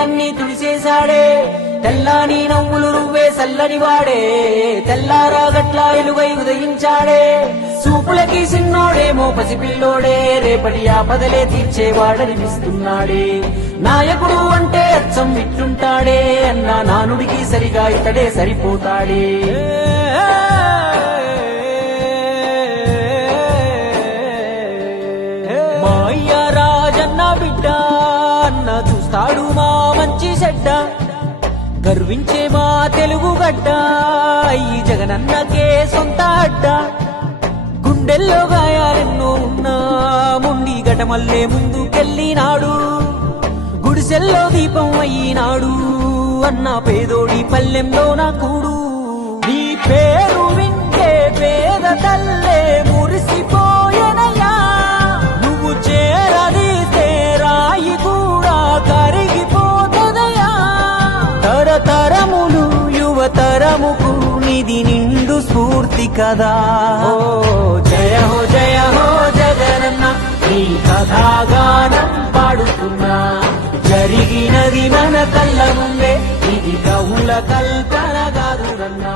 కన్నీళ్ళన్నీ తుడిసేశాడే తెల్లాని నవ్వులు నువ్వే సల్లని వాడే తెల్లారా గట్ల ఎలుగై ఉదయించాడే చూపులకి సిన్నోడేమో పసిపిల్లోడే రేపటి ఆపదలే తీర్చేవాడనిపిస్తున్నాడే నాయకుడు అంటే అచ్చం ఇట్టుంటాడే అన్నా నానుడికి సరిగా ఇతడే సరిపోతాడే మా అయ్య రాజన్న బిడ్డ అన్న చూస్తాడు మా మంచి చెడ్డ గర్వించే మా తెలుగు గడ్డ ఈ జగనన్నకే సొంత అడ్డ గుండెల్లో గాయాలెన్నో ఉన్నా ముండి గటమల్లే ముందుకెళ్ళినాడు గుడిసెల్లో దీపం అయ్యినాడు అన్న పేదోడి పల్లెంలో నా కూడు నీ పేరు వింటే పేద తల్లే మురిసిపోయెనయ్యా నువ్వు చేరదీస్తే రాయి కూడా కరిగిపోతదయ్యా తరతరములు యువతరముకు నిధి నిండు స్ఫూర్తి కదా ఓ జయ హో జగనన్న నీ కథాగానం పాడుతున్నా జరిగినది మన కళ్ళ ముందే ఇది కవుల కల్పన కాదురన్నా